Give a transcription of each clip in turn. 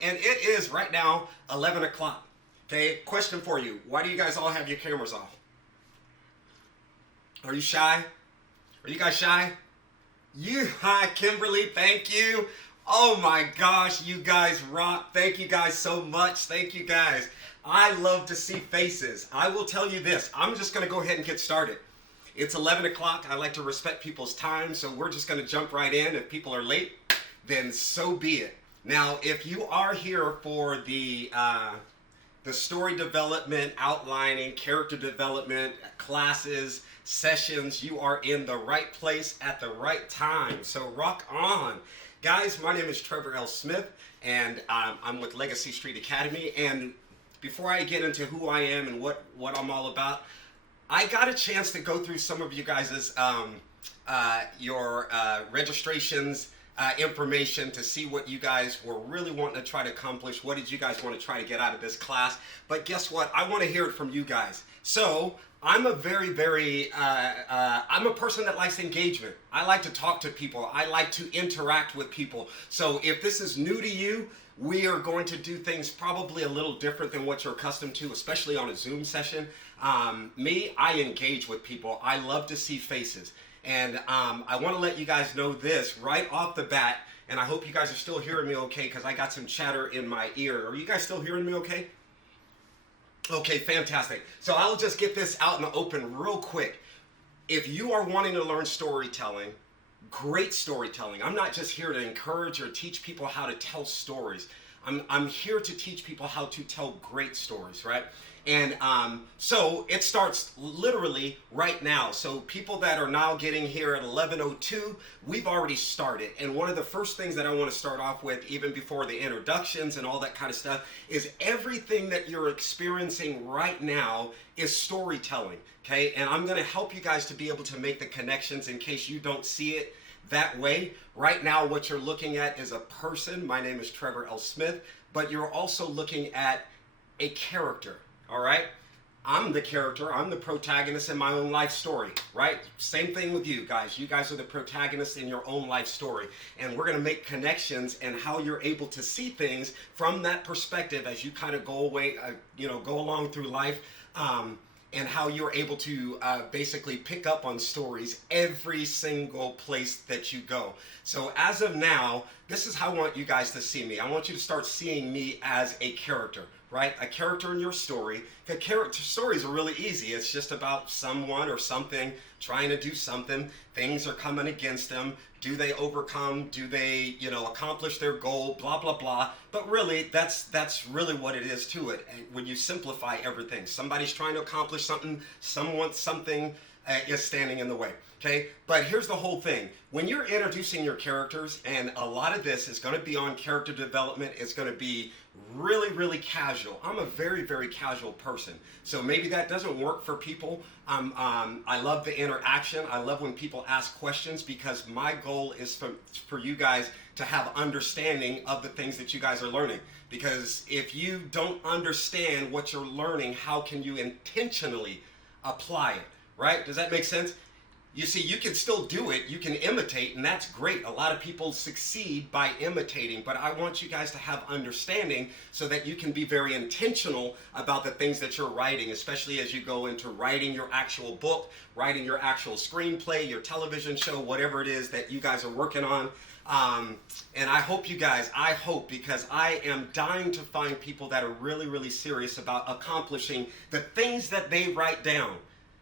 And it is right now 11 o'clock. Okay, question for you. Why do you guys all have your cameras off? Are you shy? Are you guys shy? Hi, Kimberly, thank you. Oh my gosh, you guys rock. Thank you guys so much. Thank you guys. I love to see faces. I will tell you this. I'm just going to go ahead and get started. It's 11 o'clock. I like to respect people's time, so we're just going to jump right in. If people are late, then so be it. Now, if you are here for the story development, outlining, character development, classes, sessions, you are in the right place at the right time. So rock on. Guys, my name is Trevor L. Smith, and I'm with Legacy Street Academy. And before I get into who I am and what I'm all about, I got a chance to go through some of you guys' your registrations, information to see what you guys were really wanting to try to accomplish. What did you guys want to try to get out of this class? But guess what? I want to hear it from you guys. So I'm a I'm a person that likes engagement. I like to talk to people. I like to interact with people. So if this is new to you, we are going to do things probably a little different than what you're accustomed to, especially on a Zoom session. I engage with people. I love to see faces. And I want to let you guys know this right off the bat, and I hope you guys are still hearing me okay, because I got some chatter in my ear. Are you guys still hearing me okay? Okay, fantastic. So I'll just get this out in the open real quick. If you are wanting to learn storytelling, great storytelling. I'm not just here to encourage or teach people how to tell stories. I'm here to teach people how to tell great stories, right? And so it starts literally right now. So people that are now getting here at 11:02, we've already started. And one of the first things that I want to start off with, even before the introductions and all that kind of stuff, is everything that you're experiencing right now is storytelling, okay? And I'm going to help you guys to be able to make the connections in case you don't see it that way. Right now, what you're looking at is a person. My name is Trevor L. Smith, but you're also looking at a character. All right, I'm the character, I'm the protagonist in my own life story, right? Same thing with you guys. You guys are the protagonists in your own life story. And we're going to make connections and how you're able to see things from that perspective as you kind of go away, go along through life, and how you're able to basically pick up on stories every single place that you go. So as of now, this is how I want you guys to see me. I want you to start seeing me as a character. Right? A character in your story. The character stories are really easy. It's just about someone or something trying to do something. Things are coming against them. Do they overcome? Do they, accomplish their goal? Blah, blah, blah. But really, that's really what it is to it. And when you simplify everything, somebody's trying to accomplish something, something is standing in the way. Okay, but here's the whole thing. When you're introducing your characters, and a lot of this is going to be on character development, it's going to be really, really casual. I'm a very, very casual person. So maybe that doesn't work for people. I love the interaction. I love when people ask questions, because my goal is for you guys to have understanding of the things that you guys are learning. Because if you don't understand what you're learning, how can you intentionally apply it? Right? Does that make sense? You see, you can still do it, you can imitate, and that's great. A lot of people succeed by imitating, but I want you guys to have understanding so that you can be very intentional about the things that you're writing, especially as you go into writing your actual book, writing your actual screenplay, your television show, whatever it is that you guys are working on. And I hope because I am dying to find people that are really, really serious about accomplishing the things that they write down,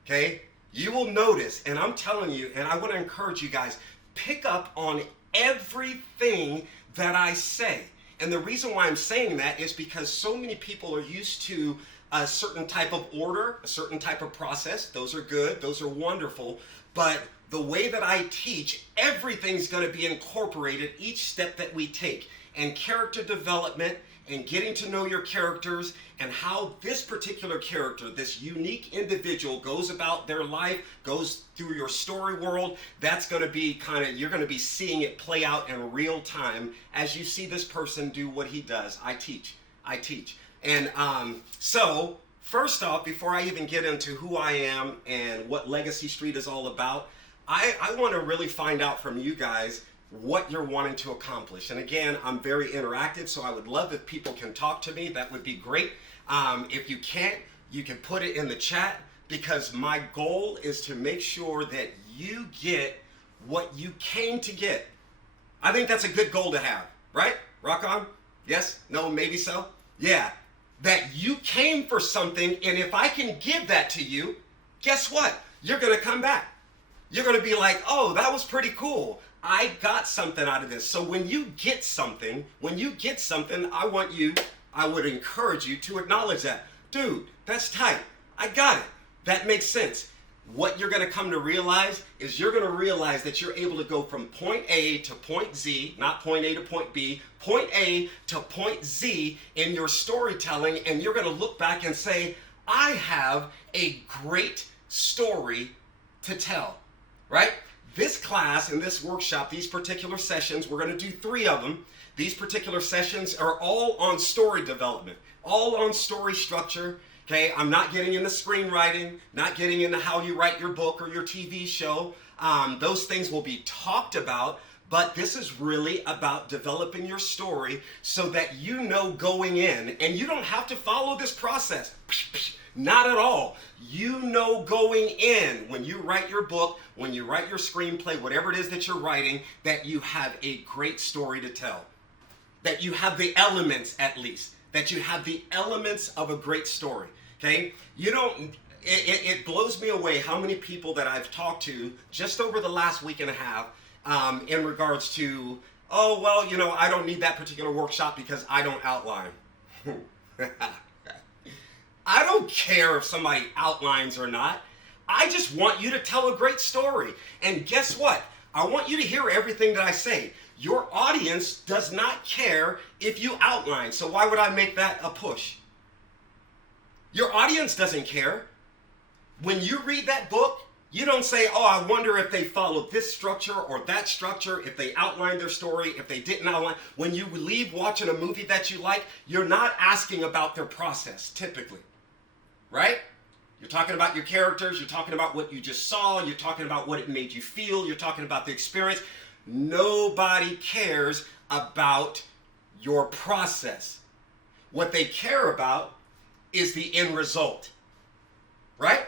okay? You will notice, and I'm telling you, and I want to encourage you guys, pick up on everything that I say. And the reason why I'm saying that is because so many people are used to a certain type of order, a certain type of process. Those are good, those are wonderful. But the way that I teach, everything's going to be incorporated each step that we take. And character development and getting to know your characters and how this particular character, this unique individual, goes about their life, goes through your story world, that's going to be you're going to be seeing it play out in real time as you see this person do what he does. I teach. And so first off, before I even get into who I am and what Legacy Street is all about, I want to really find out from you guys, what you're wanting to accomplish. And again, I'm very interactive, so I would love if people can talk to me. That would be great. If you can't, you can put it in the chat, because my goal is to make sure that you get what you came to get. I think that's a good goal to have, right? Rock on? Yes? No? Maybe so? Yeah. That you came for something, and if I can give that to you, guess what? You're going to come back. You're going to be like, oh, that was pretty cool. I got something out of this. So when you get something, I would encourage you to acknowledge that. Dude, that's tight. I got it. That makes sense. What you're going to come to realize is you're going to realize that you're able to go from point A to point Z, not point A to point B, point A to point Z in your storytelling, and you're going to look back and say, I have a great story to tell, right? This class and this workshop, these particular sessions, we're going to do 3 of them. These particular sessions are all on story development, all on story structure. Okay, I'm not getting into screenwriting, not getting into how you write your book or your TV show. Those things will be talked about, but this is really about developing your story so that you know going in, and you don't have to follow this process. Not at all. You know going in, when you write your book, when you write your screenplay, whatever it is that you're writing, that you have a great story to tell. That you have the elements, at least. That you have the elements of a great story, okay? It blows me away how many people that I've talked to just over the last week and a half in regards to, oh, well, I don't need that particular workshop because I don't outline. I don't care if somebody outlines or not. I just want you to tell a great story. And guess what? I want you to hear everything that I say. Your audience does not care if you outline, so why would I make that a push? Your audience doesn't care. When you read that book, you don't say, oh, I wonder if they followed this structure or that structure, if they outlined their story, if they didn't outline. When you leave watching a movie that you like, you're not asking about their process, typically, right? You're talking about your characters, you're talking about what you just saw, you're talking about what it made you feel, you're talking about the experience. Nobody cares about your process. What they care about is the end result, right?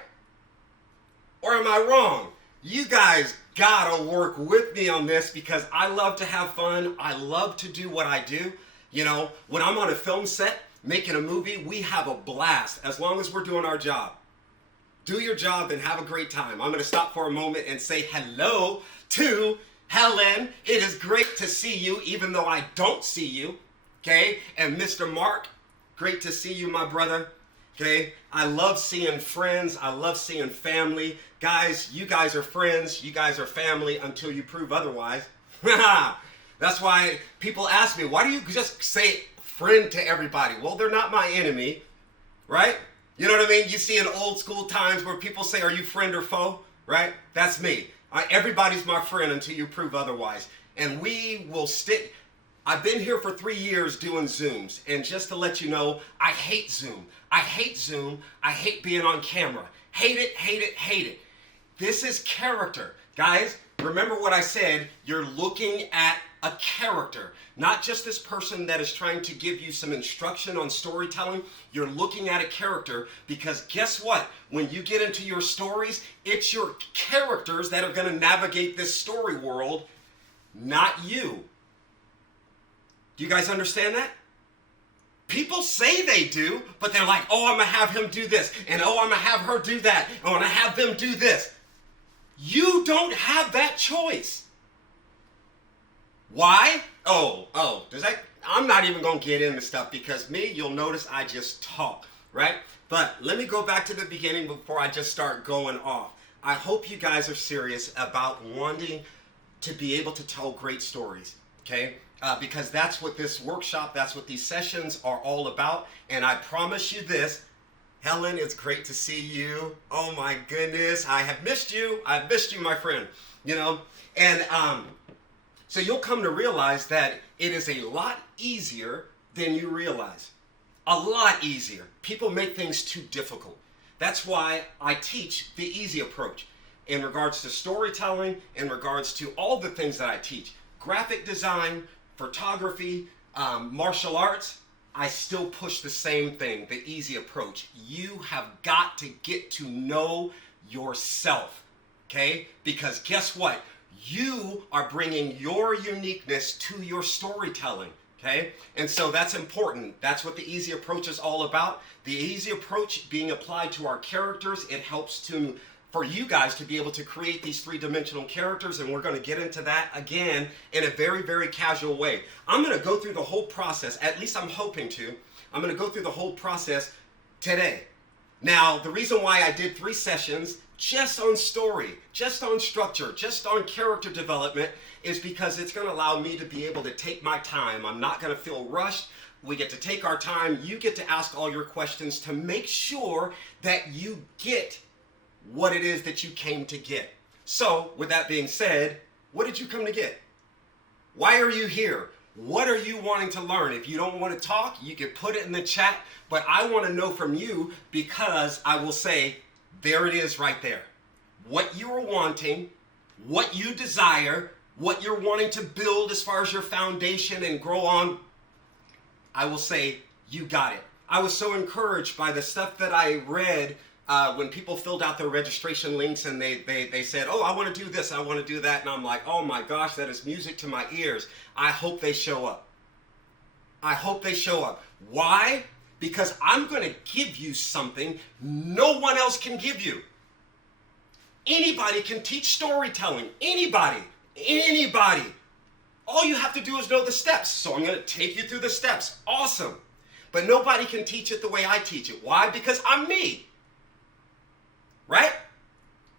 Or am I wrong? You guys gotta work with me on this, because I love to have fun. I love to do what I do. When I'm on a film set making a movie, we have a blast as long as we're doing our job. Do your job and have a great time. I'm gonna stop for a moment and say hello to Helen. It is great to see you, even though I don't see you, okay? And Mr. Mark, great to see you, my brother, okay? I love seeing friends. I love seeing family. Guys, you guys are friends. You guys are family until you prove otherwise. That's why people ask me, why do you just say friend to everybody? Well, they're not my enemy, right? You know what I mean? You see in old school times where people say, are you friend or foe, right? That's me. Everybody's my friend until you prove otherwise. And we will stick. I've been here for 3 years doing Zooms. And just to let you know, I hate Zoom. I hate Zoom. I hate being on camera. Hate it, hate it, hate it. This is character. Guys, remember what I said. You're looking at a character. Not just this person that is trying to give you some instruction on storytelling. You're looking at a character, because guess what? When you get into your stories, it's your characters that are going to navigate this story world, not you. Do you guys understand that? People say they do, but they're like, oh, I'm going to have him do this, and oh, I'm going to have her do that, and I'm going to have them do this. You don't have that choice. Why? I'm not even going to get into stuff, because you'll notice I just talk, right? But let me go back to the beginning before I just start going off. I hope you guys are serious about wanting to be able to tell great stories, okay? Because that's what this workshop, that's what these sessions are all about. And I promise you this, Helen, it's great to see you. Oh my goodness, I have missed you. I've missed you, my friend, And so you'll come to realize that it is a lot easier than you realize. A lot easier. People make things too difficult. That's why I teach the easy approach in regards to storytelling, in regards to all the things that I teach. graphic design, photography, martial arts, I still push the same thing, the easy approach. You have got to get to know yourself, okay? Because guess what? You are bringing your uniqueness to your storytelling, okay? And so that's important. That's what the easy approach is all about. The easy approach being applied to our characters, it helps for you guys to be able to create these three-dimensional characters, and we're going to get into that again in a very, very casual way. I'm going to go through the whole process, at least I'm hoping to. I'm going to go through the whole process today. Now, the reason why I did 3 sessions just on story, just on structure, just on character development is because it's going to allow me to be able to take my time. I'm not going to feel rushed. We get to take our time. You get to ask all your questions to make sure that you get what it is that you came to get. So, with that being said, what did you come to get? Why are you here? What are you wanting to learn? If you don't want to talk, you can put it in the chat, but I want to know from you because I will say, there it is right there. What you are wanting, what you desire, what you're wanting to build as far as your foundation and grow on, I will say, you got it. I was so encouraged by the stuff that I read when people filled out their registration links and they said, oh, I want to do this, I want to do that. And I'm like, oh my gosh, that is music to my ears. I hope they show up. I hope they show up. Why? Because I'm going to give you something no one else can give you. Anybody can teach storytelling. Anybody. Anybody. All you have to do is know the steps. So I'm going to take you through the steps. Awesome. But nobody can teach it the way I teach it. Why? Because I'm me. Right?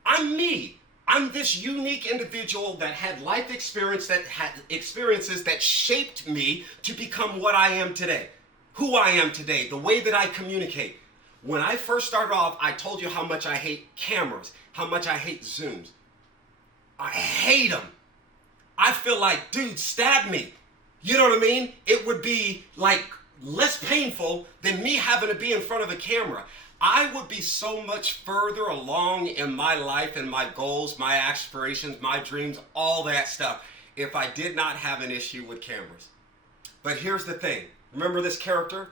I'm me. I'm this unique individual that had life experience, that had experiences that shaped me to become what I am today. Who I am today, the way that I communicate. When I first started off, I told you how much I hate cameras, how much I hate Zooms. I hate them. I feel like, dude, stab me. You know what I mean? It would be like less painful than me having to be in front of a camera. I would be so much further along in my life and my goals, my aspirations, my dreams, all that stuff, if I did not have an issue with cameras. But here's the thing. Remember this character,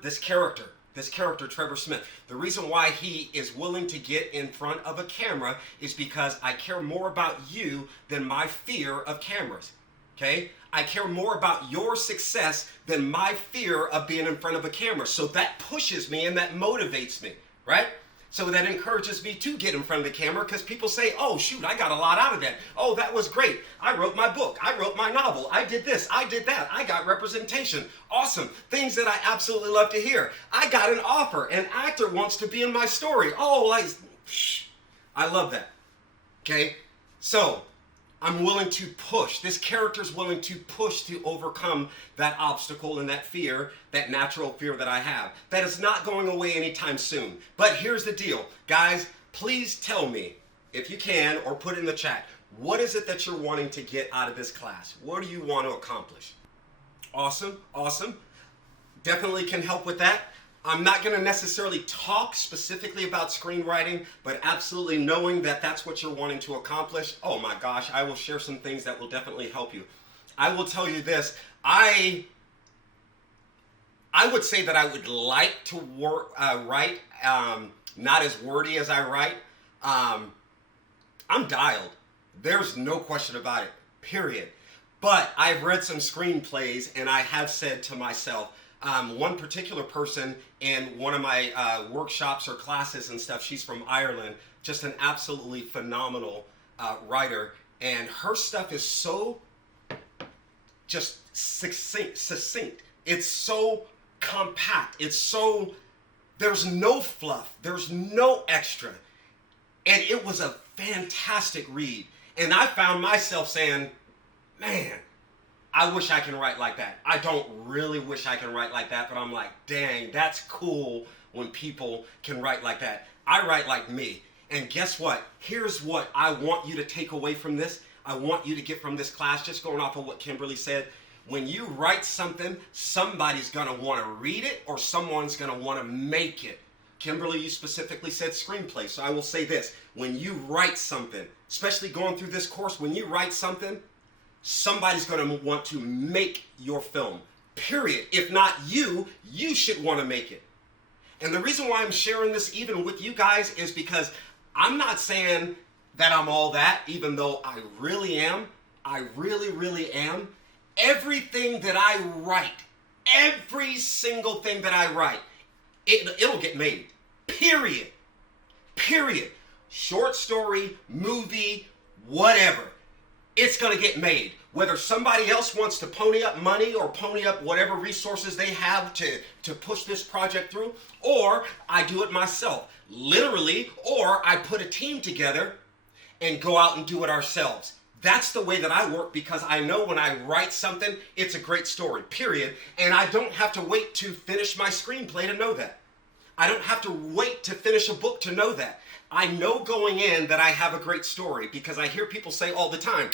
Trevor Smith. The reason why he is willing to get in front of a camera is because I care more about you than my fear of cameras. Okay? I care more about your success than my fear of being in front of a camera. So that pushes me and that motivates me, right? So that encourages me to get in front of the camera because people say, oh, shoot, I got a lot out of that. Oh, that was great. I wrote my book. I wrote my novel. I did this. I did that. I got representation. Awesome. Things that I absolutely love to hear. I got an offer. An actor wants to be in my story. Oh, I love that. Okay? So I'm willing to push. This character's willing to push to overcome that obstacle and that fear, that natural fear that I have. That is not going away anytime soon. But here's the deal. Guys, please tell me, if you can, or put in the chat, what is it that you're wanting to get out of this class? What do you want to accomplish? Awesome, awesome. Definitely can help with that. I'm not going to necessarily talk specifically about screenwriting, but absolutely knowing that that's what you're wanting to accomplish, oh my gosh, I will share some things that will definitely help you. I will tell you this, I would say that I would like to write, not as wordy as I write. I'm dialed. There's no question about it, period. But I've read some screenplays and I have said to myself, one particular person in one of my workshops or classes and stuff, she's from Ireland, just an absolutely phenomenal writer, and her stuff is so just succinct. It's so compact. It's so, there's no fluff. There's no extra. And it was a fantastic read. And I found myself saying, man, I wish I can write like that. I don't really wish I can write like that, but I'm like, dang, that's cool when people can write like that. I write like me. And guess what? Here's what I want you to take away from this. I want you to get from this class, just going off of what Kimberly said. When you write something, somebody's going to want to read it or someone's going to want to make it. Kimberly, you specifically said screenplay. So I will say this. When you write something, especially going through this course, when you write something, somebody's going to want to make your film. Period. If not you, you should want to make it. And the reason why I'm sharing this even with you guys is because I'm not saying that I'm all that, even though I really am. I really, really am. Everything that I write, every single thing that I write, it'll get made. Period. Period. Short story, movie, whatever. It's going to get made. Whether somebody else wants to pony up money or pony up whatever resources they have to push this project through, or I do it myself, literally, or I put a team together and go out and do it ourselves. That's the way that I work, because I know when I write something, it's a great story, period. And I don't have to wait to finish my screenplay to know that. I don't have to wait to finish a book to know that. I know going in that I have a great story, because I hear people say all the time,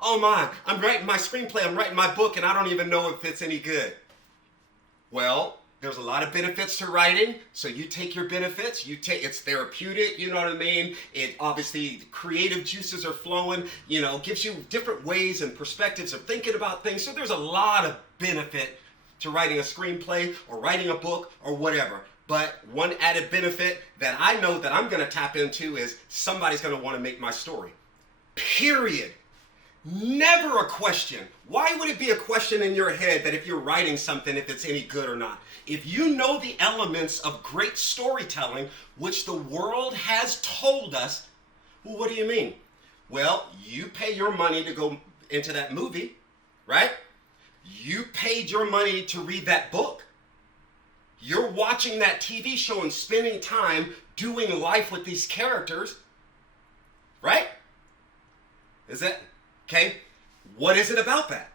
oh my, I'm writing my screenplay, I'm writing my book, and I don't even know if it's any good. Well, there's a lot of benefits to writing, so you take your benefits, it's therapeutic, you know what I mean? It obviously, creative juices are flowing, gives you different ways and perspectives of thinking about things, so there's a lot of benefit to writing a screenplay or writing a book or whatever. But one added benefit that I know that I'm gonna tap into is somebody's gonna wanna make my story. Period. Never a question. Why would it be a question in your head that if you're writing something, if it's any good or not? If you know the elements of great storytelling, which the world has told us, well, what do you mean? Well, you pay your money to go into that movie, right? You paid your money to read that book. You're watching that TV show and spending time doing life with these characters, right? Is that okay? What is it about that?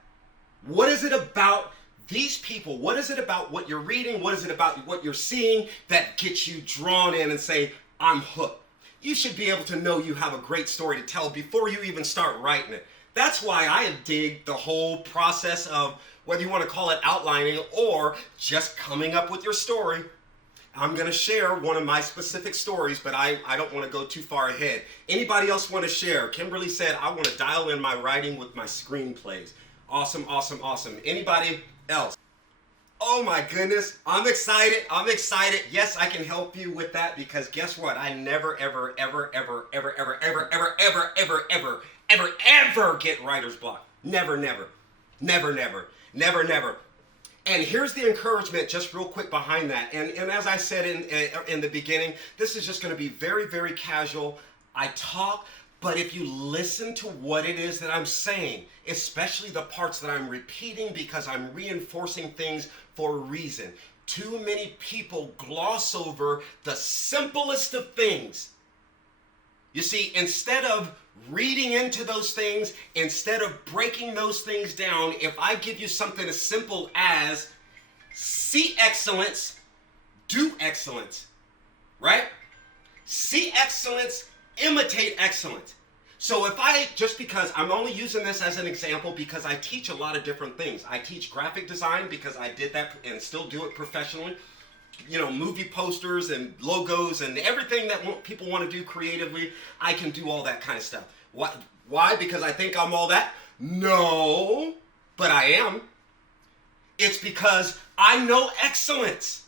What is it about these people? What is it about what you're reading? What is it about what you're seeing that gets you drawn in and say, I'm hooked? You should be able to know you have a great story to tell before you even start writing it. That's why I dig the whole process of whether you want to call it outlining or just coming up with your story. I'm going to share one of my specific stories, but I don't want to go too far ahead. Anybody else want to share? Kimberly said, I want to dial in my writing with my screenplays. Awesome, awesome, awesome. Anybody else? Oh my goodness, I'm excited. I'm excited. Yes, I can help you with that, because guess what? I never, ever, ever, ever, ever, ever, ever, ever, ever, ever, ever, ever, ever get writer's block. Never, never, never, never, never, never. And here's the encouragement just real quick behind that. And as I said in the beginning, this is just going to be very, very casual. I talk, but if you listen to what it is that I'm saying, especially the parts that I'm repeating because I'm reinforcing things for a reason. Too many people gloss over the simplest of things. You see, instead of reading into those things, instead of breaking those things down, if I give you something as simple as see excellence, do excellence, right? See excellence, imitate excellence. So if because I'm only using this as an example because I teach a lot of different things. I teach graphic design because I did that and still do it professionally. Movie posters and logos and everything that people want to do creatively, I can do all that kind of stuff. Why? Because I think I'm all that? No, but I am. It's because I know excellence.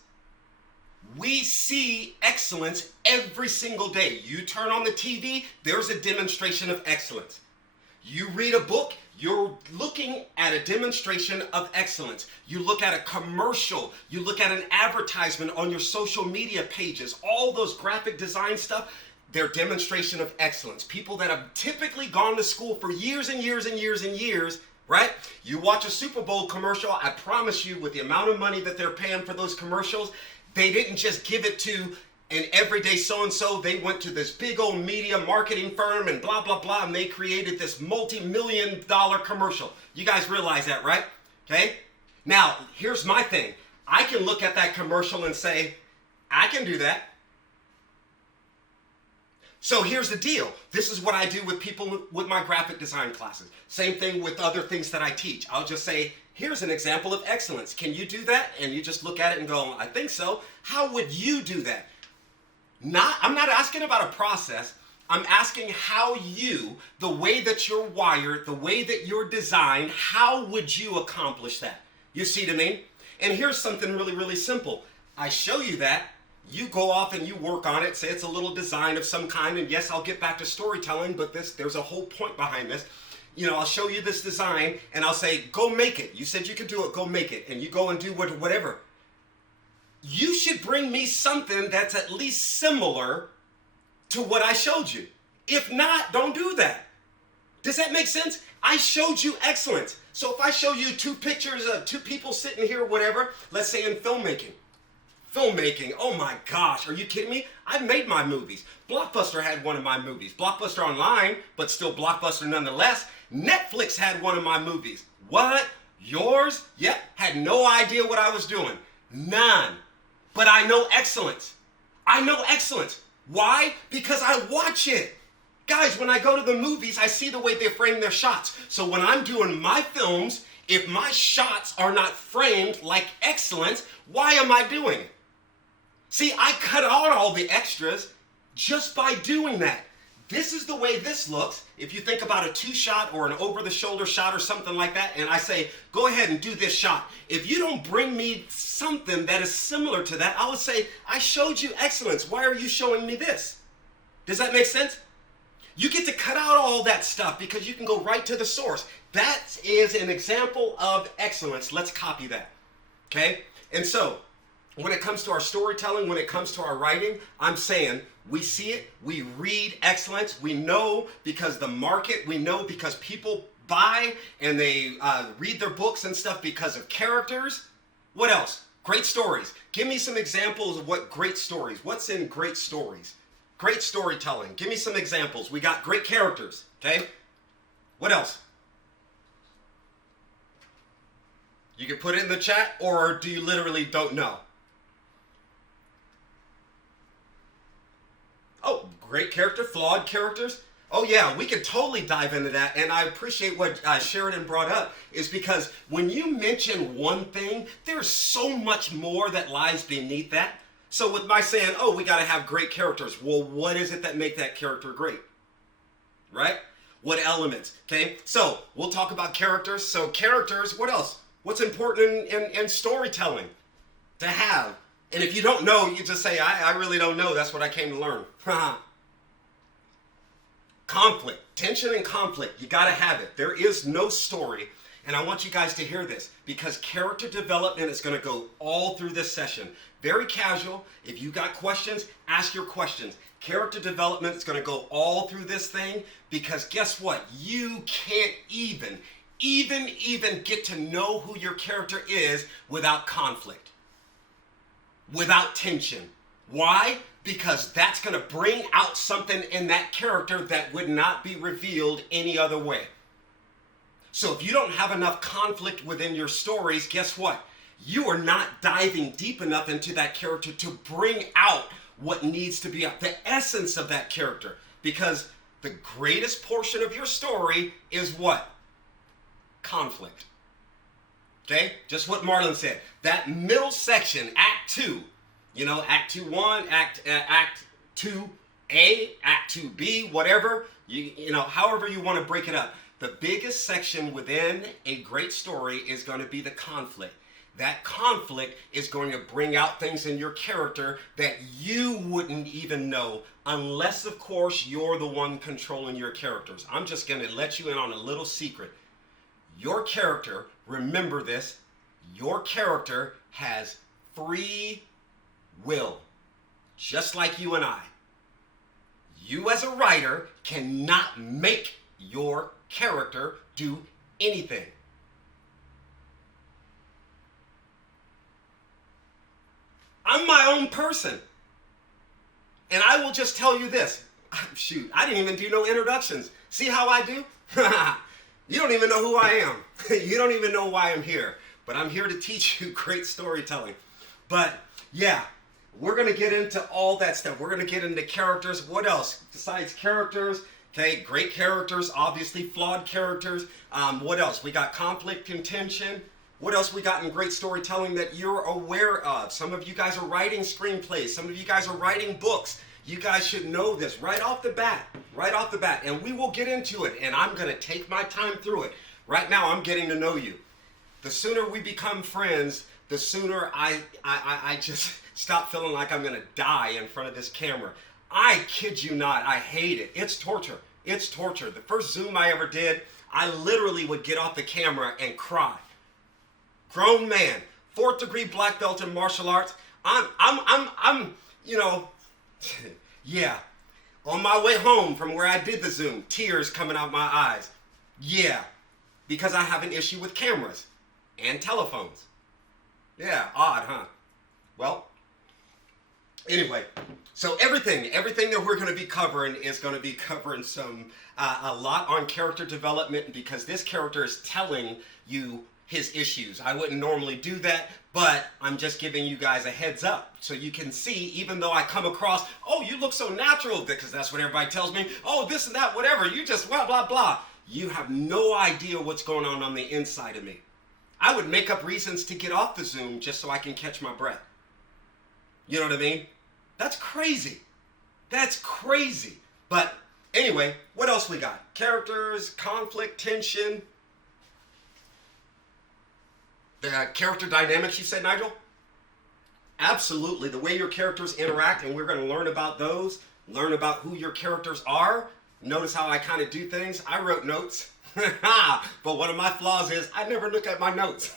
We see excellence every single day. You turn on the TV, there's a demonstration of excellence. You read a book, you're looking at a demonstration of excellence. You look at a commercial, you look at an advertisement on your social media pages, all those graphic design stuff, they're demonstration of excellence. People that have typically gone to school for years and years and years and years, right? You watch a Super Bowl commercial, I promise you, with the amount of money that they're paying for those commercials, they didn't just give it to an everyday so-and-so. They went to this big old media marketing firm and blah, blah, blah, and they created this multi-million-dollar commercial. You guys realize that, right? Okay? Now, here's my thing. I can look at that commercial and say, I can do that. So here's the deal. This is what I do with people with my graphic design classes. Same thing with other things that I teach. I'll just say, here's an example of excellence. Can you do that? And you just look at it and go, I think so. How would you do that? I'm not asking about a process. I'm asking how you, the way that you're wired, the way that you're designed, how would you accomplish that? You see what I mean? And here's something really, really simple. I show you that. You go off and you work on it. Say it's a little design of some kind. And yes, I'll get back to storytelling, but there's a whole point behind this. I'll show you this design and I'll say, go make it. You said you could do it, go make it. And you go and do whatever. You should bring me something that's at least similar to what I showed you. If not, don't do that. Does that make sense? I showed you excellence. So if I show you two pictures of two people sitting here, whatever, let's say in filmmaking. Oh my gosh, are you kidding me? I've made my movies. Blockbuster had one of my movies. Blockbuster online, but still Blockbuster nonetheless. Netflix had one of my movies. What? Yours? Yep, had no idea what I was doing. None. But I know excellence. Why? Because I watch it. Guys, when I go to the movies, I see the way they frame their shots. So when I'm doing my films, if my shots are not framed like excellence, why am I doing it? See, I cut out all the extras just by doing that. This is the way this looks. If you think about a two-shot or an over-the-shoulder shot or something like that, and I say, go ahead and do this shot. If you don't bring me something that is similar to that, I would say, I showed you excellence. Why are you showing me this? Does that make sense? You get to cut out all that stuff because you can go right to the source. That is an example of excellence. Let's copy that. Okay? And so, when it comes to our storytelling, when it comes to our writing, I'm saying we see it, we read excellence, we know because the market, we know because people buy and they read their books and stuff because of characters. What else? Great stories. Give me some examples of what great stories, what's in great stories? Great storytelling. Give me some examples. We got great characters, okay? What else? You can put it in the chat, or do you literally don't know? Oh, great character, flawed characters. Oh yeah, we could totally dive into that. And I appreciate what Sheridan brought up, is because when you mention one thing, there's so much more that lies beneath that. So with my saying, oh, we got to have great characters. Well, what is it that make that character great? Right? What elements? Okay, so we'll talk about characters. So characters, what else? What's important in storytelling to have? And if you don't know, you just say, I really don't know. That's what I came to learn. Conflict, tension and conflict. You got to have it. There is no story. And I want you guys to hear this because character development is going to go all through this session. Very casual. If you got questions, ask your questions. Character development is going to go all through this thing because guess what? You can't even get to know who your character is without conflict, without tension. Why? Because that's going to bring out something in that character that would not be revealed any other way. So if you don't have enough conflict within your stories, guess what? You are not diving deep enough into that character to bring out what needs to be out, the essence of that character. Because the greatest portion of your story is what? Conflict. Okay? Just what Marlon said. That middle section, Act 2, Act 2-1, Act 2A, Act 2B, whatever, however you want to break it up. The biggest section within a great story is going to be the conflict. That conflict is going to bring out things in your character that you wouldn't even know unless, of course, you're the one controlling your characters. I'm just going to let you in on a little secret. Your character, remember this, your character has free will, just like you and I. You as a writer cannot make your character do anything. I'm my own person. And I will just tell you this. Shoot, I didn't even do no introductions. See how I do? You don't even know who I am. You don't even know why I'm here. But I'm here to teach you great storytelling. But yeah, we're going to get into all that stuff. We're going to get into characters. What else? Besides characters, okay, great characters, obviously flawed characters. What else? We got conflict and tension. What else we got in great storytelling that you're aware of? Some of you guys are writing screenplays. Some of you guys are writing books. You guys should know this right off the bat, and we will get into it, and I'm going to take my time through it. Right now, I'm getting to know you. The sooner we become friends, the sooner I just stop feeling like I'm going to die in front of this camera. I kid you not, I hate it. It's torture. It's torture. The first Zoom I ever did, I literally would get off the camera and cry. Grown man, 4th degree black belt in martial arts. I'm you know, yeah. On my way home from where I did the Zoom, tears coming out my eyes. Yeah, because I have an issue with cameras and telephones. Yeah, odd, huh? Well, anyway, so everything that we're going to be covering is going to be covering a lot on character development, because this character is telling you his issues. I wouldn't normally do that, but I'm just giving you guys a heads up so you can see, even though I come across, oh, you look so natural, because that's what everybody tells me, oh, this and that, whatever, you just blah, blah, blah. You have no idea what's going on the inside of me. I would make up reasons to get off the Zoom just so I can catch my breath. You know what I mean? That's crazy. That's crazy. But anyway, what else we got? Characters, conflict, tension. The character dynamics, you said, Nigel? Absolutely. The way your characters interact, and we're going to learn about those, learn about who your characters are. Notice how I kind of do things. I wrote notes. But one of my flaws is I never look at my notes.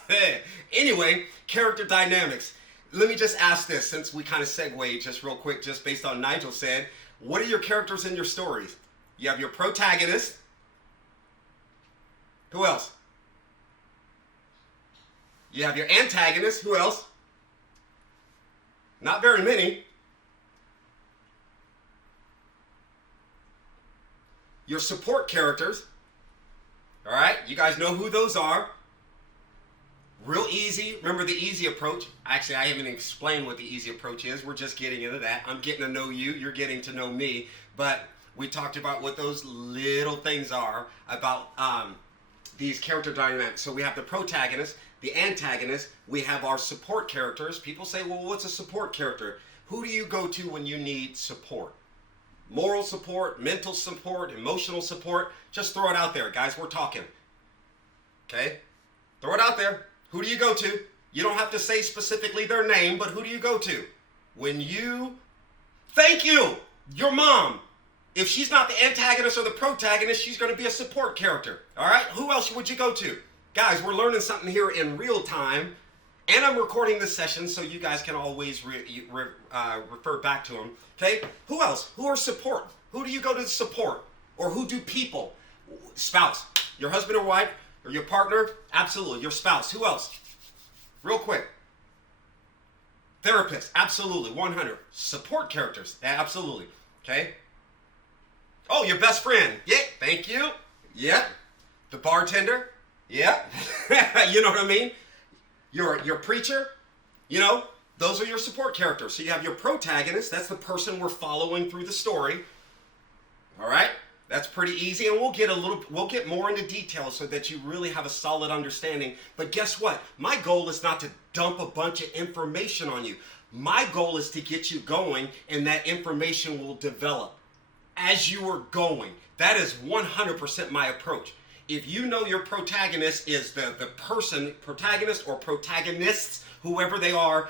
Anyway, character dynamics. Let me just ask this, since we kind of segued just real quick, just based on Nigel said. What are your characters in your stories? You have your protagonist. Who else? You have your antagonist. Who else? Not very many. Your support characters. All right, you guys know who those are. Real easy. Remember the easy approach. Actually, I haven't even explained what the easy approach is. We're just getting into that. I'm getting to know you. You're getting to know me. But we talked about what those little things are about these character dynamics. So we have the protagonist, the antagonist. We have our support characters. People say, well, what's a support character? Who do you go to when you need support? Moral support, mental support, emotional support. Just throw it out there, guys. We're talking. Okay? Throw it out there. Who do you go to? You don't have to say specifically their name, but who do you go to? When you... Thank you! Your mom. If she's not the antagonist or the protagonist, she's going to be a support character. All right? Who else would you go to? Guys, we're learning something here in real time. And I'm recording this session so you guys can always refer back to them. Okay? Who else? Who are support? Who do you go to support? Or who do people? Spouse. Your husband or wife? Or your partner? Absolutely. Your spouse. Who else? Real quick. Therapist. Absolutely. 100. Support characters. Absolutely. Okay? Oh, your best friend. Yeah. Thank you. Yeah. The bartender. Yeah. You know what I mean? Your preacher. You know, those are your support characters. So you have your protagonist. That's the person we're following through the story. All right? That's pretty easy, and we'll get more into detail so that you really have a solid understanding. But guess what? My goal is not to dump a bunch of information on you. My goal is to get you going, and that information will develop as you are going. That is 100% my approach. If you know your protagonist is the person, protagonist or protagonists, whoever they are,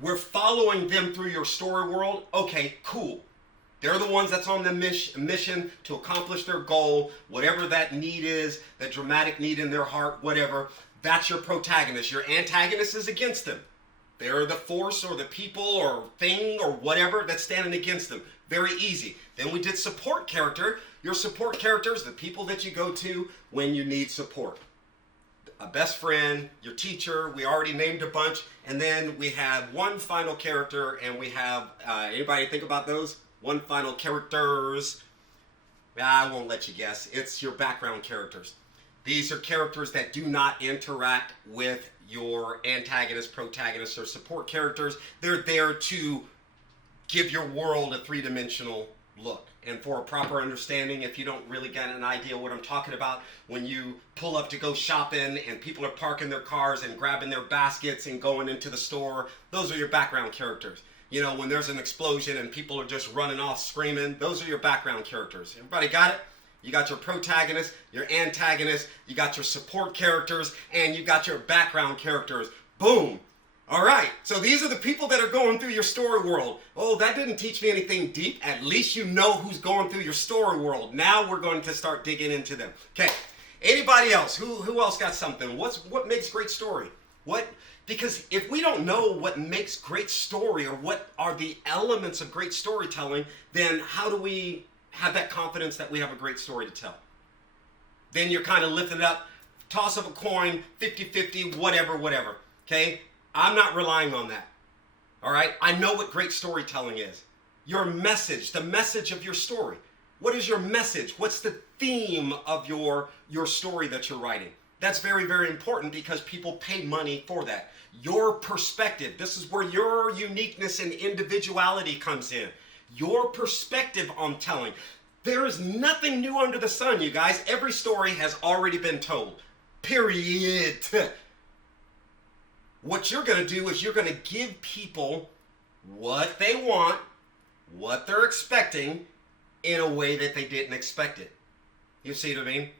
we're following them through your story world. Okay, cool. They're the ones that's on the mission to accomplish their goal, whatever that need is, that dramatic need in their heart, whatever. That's your protagonist. Your antagonist is against them. They're the force or the people or thing or whatever that's standing against them. Very easy. Then we did support character. Your support characters, the people that you go to when you need support. A best friend, your teacher, we already named a bunch. And then we have one final character, and we have, anybody think about those? One final characters. I won't let you guess. It's your background characters. These are characters that do not interact with your antagonist, protagonist, or support characters. They're there to give your world a three-dimensional look. And for a proper understanding, if you don't really get an idea what I'm talking about, when you pull up to go shopping and people are parking their cars and grabbing their baskets and going into the store, those are your background characters. You know, when there's an explosion and people are just running off screaming, those are your background characters. Everybody got it? You got your protagonist, your antagonist, you got your support characters, and you got your background characters. Boom. All right, so these are the people that are going through your story world. Oh, that didn't teach me anything deep. At least you know who's going through your story world. Now we're going to start digging into them. Okay, anybody else? Who else got something? What makes great story? Because if we don't know what makes great story or what are the elements of great storytelling, then how do we have that confidence that we have a great story to tell? Then you're kind of lifting up, toss of a coin, 50-50, whatever, okay? I'm not relying on that, all right? I know what great storytelling is. Your message, the message of your story. What is your message? What's the theme of your story that you're writing? That's very, very important because people pay money for that. Your perspective, this is where your uniqueness and individuality comes in. Your perspective on telling. There is nothing new under the sun, you guys. Every story has already been told. Period. What you're going to do is you're going to give people what they want, what they're expecting, in a way that they didn't expect it. You see what I mean?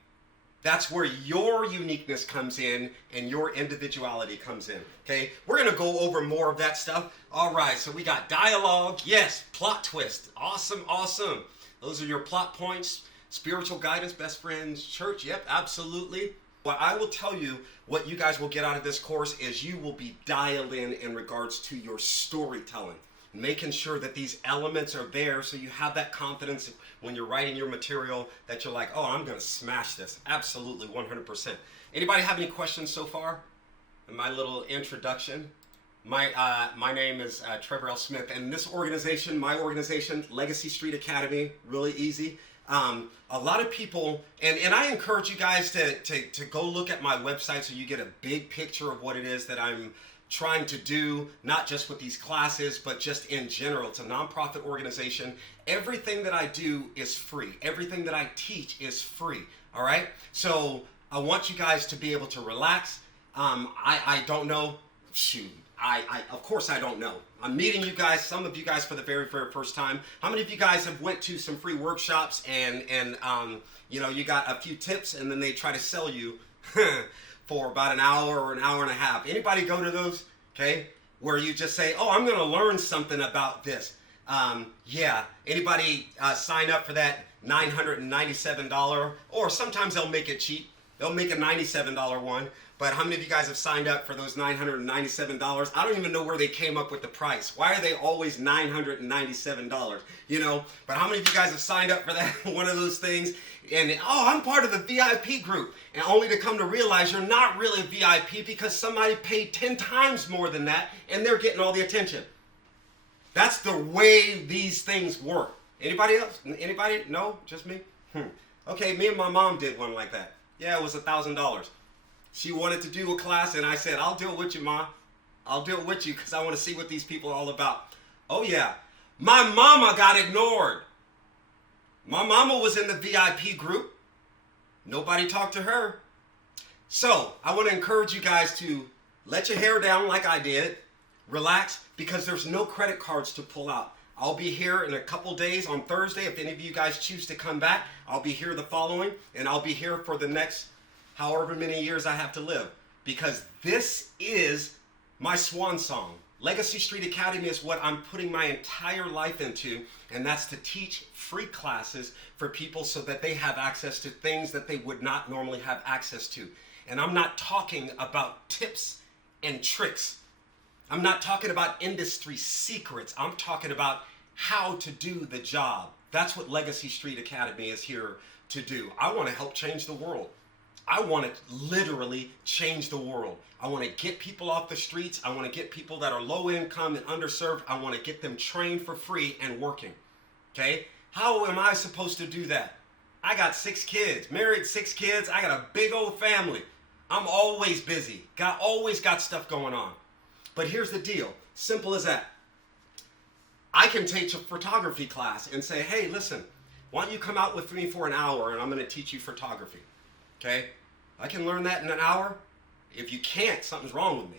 That's where your uniqueness comes in and your individuality comes in. Okay? We're going to go over more of that stuff. All right, so we got dialogue. Yes, plot twist. Awesome, awesome. Those are your plot points. Spiritual guidance, best friends, church. Yep, absolutely. What I will tell you, what you guys will get out of this course is you will be dialed in regards to your storytelling. Making sure that these elements are there so you have that confidence when you're writing your material that you're like, oh, I'm going to smash this. Absolutely, 100%. Anybody have any questions so far? In my little introduction. My name is Trevor L. Smith, and this organization, my organization, Legacy Street Academy, really easy. A lot of people, and I encourage you guys to go look at my website so you get a big picture of what it is that I'm trying to do, not just with these classes, but just in general. It's a nonprofit organization. Everything that I do is free. Everything that I teach is free, all right? So I want you guys to be able to relax. I don't know, shoot. Of course I don't know. I'm meeting you guys, some of you guys for the very, very first time. How many of you guys have went to some free workshops and you know, you got a few tips and then they try to sell you for about an hour or an hour and a half? Anybody go to those, okay? Where you just say, oh, I'm gonna learn something about this. Yeah, anybody sign up for that $997, or sometimes they'll make it cheap. They'll make a $97 one. But how many of you guys have signed up for those $997? I don't even know where they came up with the price. Why are they always $997? You know, but how many of you guys have signed up for that, one of those things? And, oh, I'm part of the VIP group. And only to come to realize you're not really a VIP because somebody paid 10 times more than that and they're getting all the attention. That's the way these things work. Anybody else? Anybody? No? Just me? Okay, me and my mom did one like that. Yeah, it was $1,000. She wanted to do a class, and I said, I'll do it with you, Ma. I'll do it with you because I want to see what these people are all about. Oh, yeah. My mama got ignored. My mama was in the VIP group. Nobody talked to her. So I want to encourage you guys to let your hair down like I did. Relax, because there's no credit cards to pull out. I'll be here in a couple days on Thursday. If any of you guys choose to come back, I'll be here the following, and I'll be here for the next however many years I have to live, because this is my swan song. Legacy Street Academy is what I'm putting my entire life into, and that's to teach free classes for people so that they have access to things that they would not normally have access to. And I'm not talking about tips and tricks. I'm not talking about industry secrets. I'm talking about how to do the job. That's what Legacy Street Academy is here to do. I want to help change the world. I want to literally change the world. I want to get people off the streets. I want to get people that are low income and underserved. I want to get them trained for free and working. Okay? How am I supposed to do that? I got 6 kids, married 6 kids. I got a big old family. I'm always busy. Always got stuff going on. But here's the deal. Simple as that. I can teach a photography class and say, hey, listen, why don't you come out with me for an hour and I'm going to teach you photography. Okay? I can learn that in an hour. If you can't, something's wrong with me.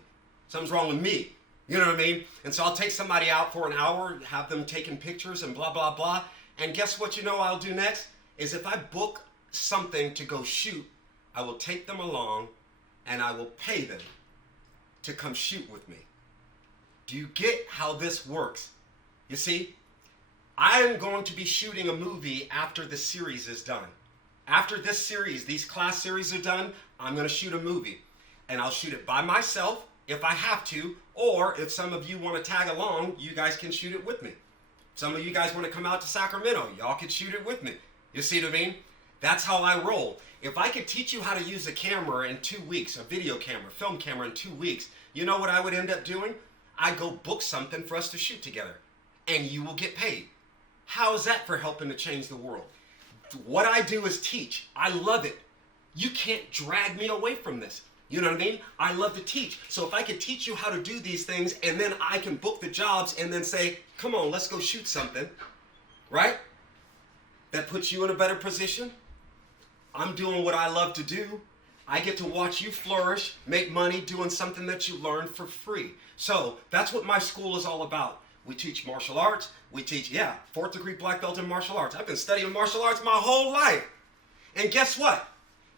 Something's wrong with me. You know what I mean? And so I'll take somebody out for an hour, have them taking pictures and blah, blah, blah. And guess what I'll do next? Is if I book something to go shoot, I will take them along and I will pay them to come shoot with me. Do you get how this works? You see, I am going to be shooting a movie after the series is done. After this series, these class series are done, I'm going to shoot a movie. And I'll shoot it by myself if I have to, or if some of you want to tag along, you guys can shoot it with me. Some of you guys want to come out to Sacramento, y'all can shoot it with me. You see what I mean? That's how I roll. If I could teach you how to use a camera in 2 weeks, a video camera, film camera in 2 weeks, you know what I would end up doing? I'd go book something for us to shoot together, and you will get paid. How is that for helping to change the world? What I do is teach. I love it. You can't drag me away from this. You know what I mean? I love to teach. So if I could teach you how to do these things, and then I can book the jobs and then say, come on, let's go shoot something, right? That puts you in a better position. I'm doing what I love to do. I get to watch you flourish, make money doing something that you learn for free. So that's what my school is all about. We teach martial arts. We teach, 4th degree black belt in martial arts. I've been studying martial arts my whole life. And guess what?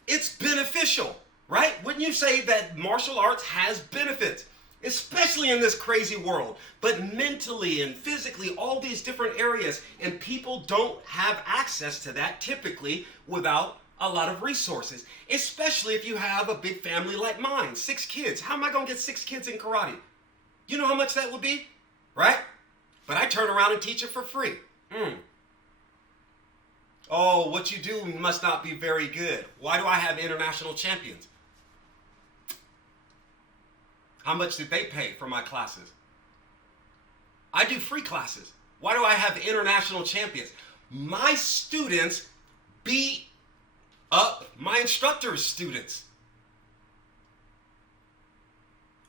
It's beneficial, right? Wouldn't you say that martial arts has benefits? Especially in this crazy world, but mentally and physically, all these different areas, and people don't have access to that typically without a lot of resources, especially if you have a big family like mine, 6 kids. How am I going to get 6 kids in karate? You know how much that would be, right? But I turn around and teach it for free. Oh, what you do must not be very good. Why do I have international champions? How much did they pay for my classes? I do free classes. Why do I have international champions? My students beat up my instructor's students.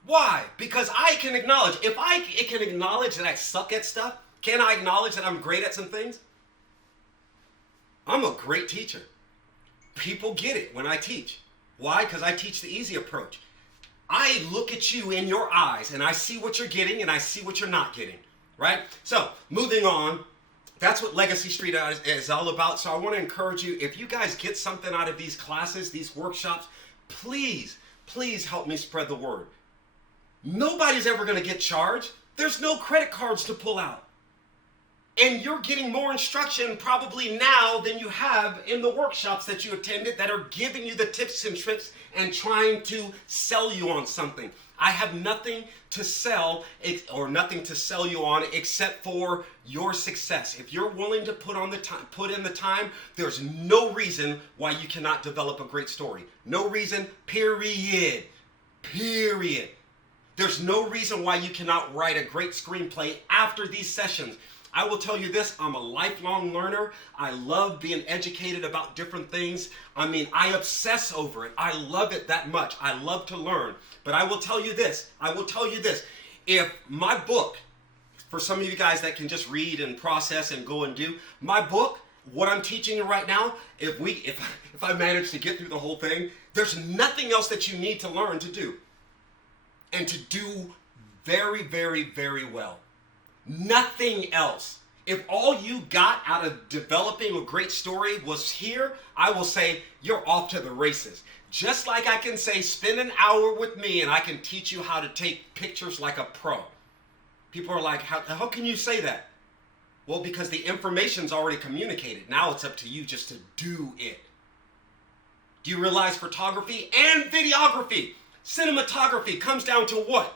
Why? Because I can acknowledge, if I can acknowledge that I suck at stuff, can I acknowledge that I'm great at some things? I'm a great teacher. People get it when I teach. Why? Because I teach the easy approach. I look at you in your eyes and I see what you're getting and I see what you're not getting, right? So moving on, that's what Legacy Street is all about. So I want to encourage you, if you guys get something out of these classes, these workshops, please, please help me spread the word. Nobody's ever going to get charged. There's no credit cards to pull out. And you're getting more instruction probably now than you have in the workshops that you attended that are giving you the tips and tricks and trying to sell you on something. I have nothing to sell or nothing to sell you on except for your success. If you're willing to put in the time, there's no reason why you cannot develop a great story. No reason, period. Period. There's no reason why you cannot write a great screenplay after these sessions. I will tell you this, I'm a lifelong learner. I love being educated about different things. I mean, I obsess over it. I love it that much. I love to learn. But I will tell you this, if my book, for some of you guys that can just read and process and go and do, my book, what I'm teaching you right now, if I manage to get through the whole thing, there's nothing else that you need to learn to do. And to do very, very, very well. Nothing else. If all you got out of developing a great story was here, I will say you're off to the races. Just like I can say, spend an hour with me and I can teach you how to take pictures like a pro. People are like, how can you say that? Well, because the information's already communicated. Now it's up to you just to do it. Do you realize photography and videography, cinematography comes down to what?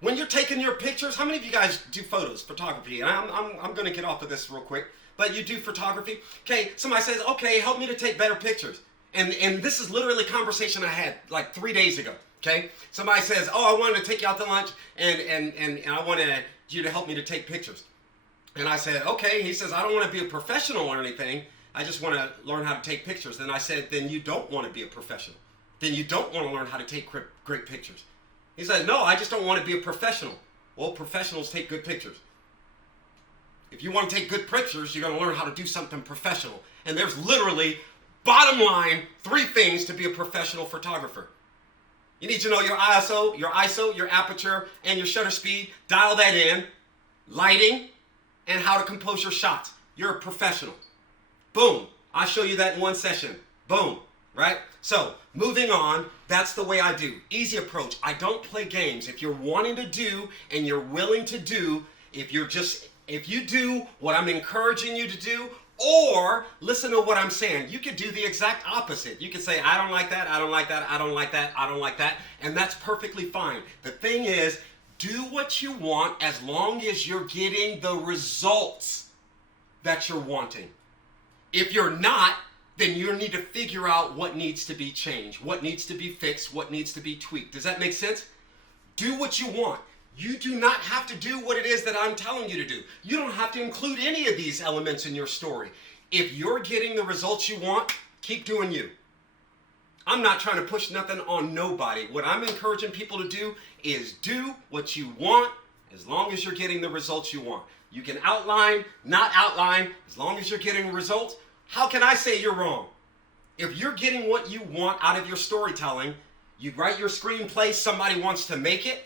When you're taking your pictures, how many of you guys do photos, photography? And I'm going to get off of this real quick, but you do photography. Okay, somebody says, okay, help me to take better pictures. And this is literally a conversation I had like 3 days ago, okay? Somebody says, oh, I wanted to take you out to lunch and I wanted you to help me to take pictures. And I said, okay. He says, I don't want to be a professional or anything. I just want to learn how to take pictures. Then I said, then you don't want to be a professional. Then you don't want to learn how to take great pictures. He said, no, I just don't want to be a professional. Well, professionals take good pictures. If you want to take good pictures, you're going to learn how to do something professional. And there's literally, bottom line, 3 things to be a professional photographer. You need to know your ISO, your aperture, and your shutter speed. Dial that in. Lighting, and how to compose your shots. You're a professional. Boom. I'll show you that in one session. Boom. Right? So, moving on, that's the way I do. Easy approach. I don't play games. If you're wanting to do and you're willing to do, if you do what I'm encouraging you to do, or listen to what I'm saying, you could do the exact opposite. You could say, I don't like that, I don't like that, I don't like that, I don't like that, and that's perfectly fine. The thing is, do what you want as long as you're getting the results that you're wanting. If you're not, then you need to figure out what needs to be changed, what needs to be fixed, what needs to be tweaked. Does that make sense? Do what you want. You do not have to do what it is that I'm telling you to do. You don't have to include any of these elements in your story. If you're getting the results you want, keep doing you. I'm not trying to push nothing on nobody. What I'm encouraging people to do is do what you want as long as you're getting the results you want. You can outline, not outline, as long as you're getting results. How can I say you're wrong? If you're getting what you want out of your storytelling, you write your screenplay, somebody wants to make it.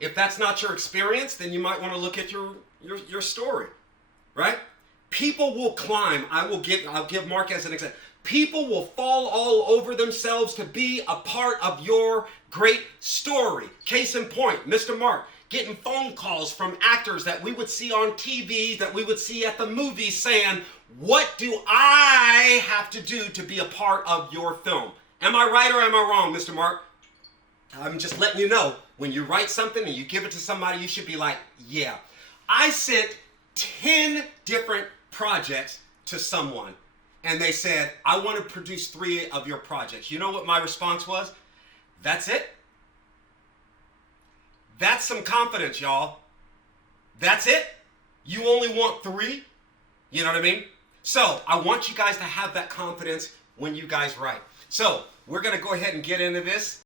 If that's not your experience, then you might want to look at your story, right? People will climb. I'll give Mark as an example. People will fall all over themselves to be a part of your great story. Case in point, Mr. Mark getting phone calls from actors that we would see on TV, that we would see at the movies saying, what do I have to do to be a part of your film? Am I right or am I wrong, Mr. Mark? I'm just letting you know, when you write something and you give it to somebody, you should be like, yeah. I sent 10 different projects to someone, and they said, I want to produce 3 of your projects. You know what my response was? That's it? That's some confidence, y'all. That's it? You only want 3? You know what I mean? So I want you guys to have that confidence when you guys write. So we're going to go ahead and get into this.